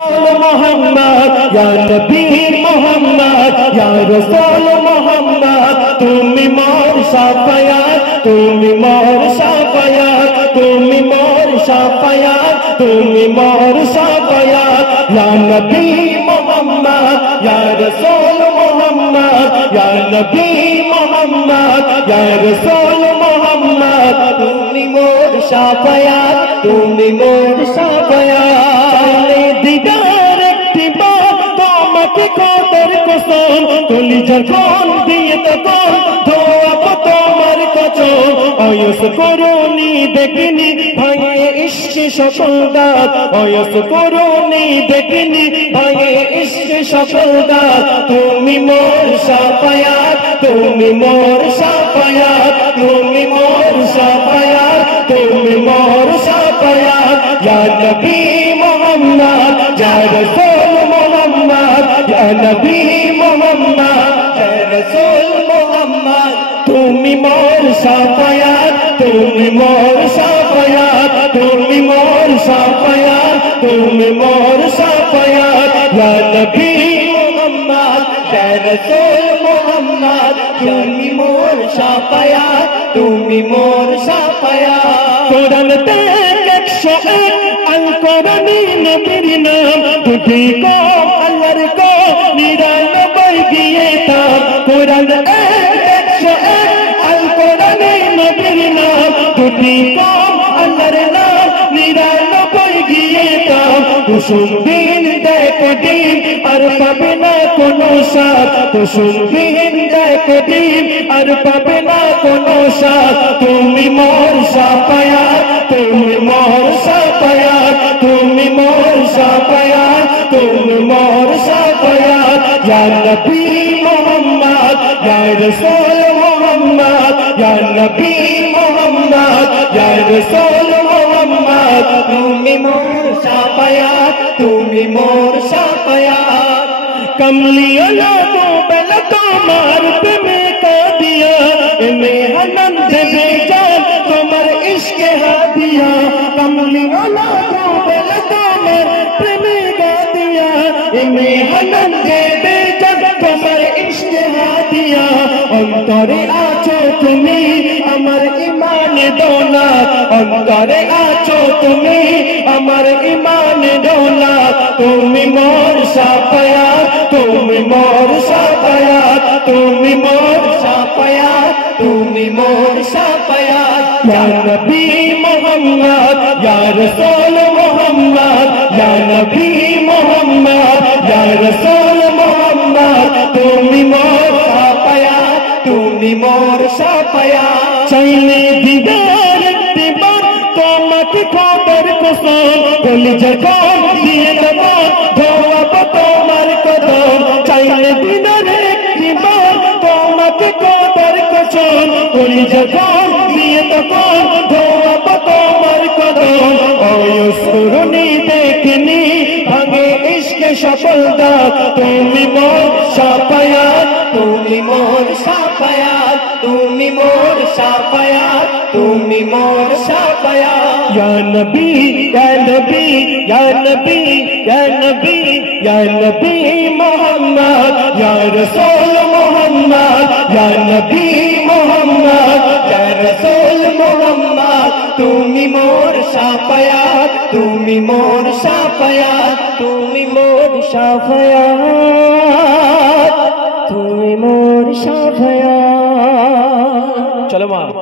मोहम्मद या नबी मोहम्मद या रसूल मोहम्मद तुमी मोर शाफायात तुमी मोर शाफायात तुमी मोर शाफायात तुमी मोर शाफायात या नबी मोहम्मद या रसूल मोहम्मद या नबी मोहम्मद या रसूल मोहम्मद तुमी मोर शाफायात तुमी मोर शाफायात দিদার একটি বার তোমাকে কদর কসম কলিজার কোন দিয়ে তখন ধোয়াব তোমার কসম অয়স করুনি দেখিনি ভাঙে ইশকে সকল দাঁত অয়স করুনি দেখিনি ভাঙে ইশকে সকল দাঁত তুমি মোর শাফায়াত তুমি মোর শাফায়াত তুমি মোর শাফায়াত তুমি মোর শাফায়াত ইয়া নবী मोहम्मद या रसूल मोहम्मद या नबी मोहम्मद या रसूल मोहम्मद तुमी मोर शाफायात तुमी मोर शाफायात तुमी मोर शाफायात तुमी मोर शाफायात या नबी मोहम्मद या रसूल मोहम्मद तुमी मोर शाफायात तुमी मोर शाफायात कुरान ते 101 अल कुरानी नबीर नाम तुझे को अल्लाह को निरानवे दिए था कुरान 101 अल कुरानी नबीर नाम तुझे को अल्लाह नाम निरानवे दिए था कुसुम बिन देख दिन और पाबे ना कोनो साथ कुसुम बिन देख दिन और पाबे ना कोनो साथ तुमी मोर शाफायात तुमी मोर शाफायात तुमी मोर शाफायात तुमी मोर शाफायात या नबी मोहम्मद या रसूल मोहम्मद या नबी मोहम्मद या रसूल मोहम्मद तुमी मोर शाफायात तुमी मोर शाफायात कमली अला तो बेला तुम्हार प्रेम का दिया इन्हें आनंद बेजान तुम्हार इश्क हादिया कमली अला तो बेला तुम्हार प्रेम का दिया इन्हें आनंद बेजान तुम्हार इश्क हादिया अंतरे आछो तुमी अमर ईमान दौलत अंतरे आछो तुमी अमर ईमान दौलत तुमी मोर शाफायात तुमी मोर शाफायात तुमी मोर शाफायात तुमी मोर शाफायात या नबी मोहम्मद या रसूल मोहम्मद या नबी मोहम्मद या रसूल मोहम्मद तुमी मोर शाफायात तुमी मोर शाफायात चाइले दीदार दीवार তোমাকে খবর কসম কলিজার কোন দিয়ে তখন ধোয়াব তোমার কদম চাইলে দিনের একটি বার তোমাকে খবর কসম কলিজার কোন দিয়ে তখন ধোয়াব তোমার কদম অয়স করুনি দেখিনি ভাঙে ইশকে সকল দাঁত তুমি মোর শাফায়াত তুমি মোর শাফায়াত তুমি মোর শাফায়াত তুমি মোর শাফায়াত या नबी या नबी या नबी या नबी या नबी मोहम्मद या रसूल मोहम्मद या नबी मोहम्मद या रसूल मोहम्मद तुमी मोर शाफायात तुमी मोर शाफायात तुमी मोर शाफायात तुमी मोर शाफायात चलो मां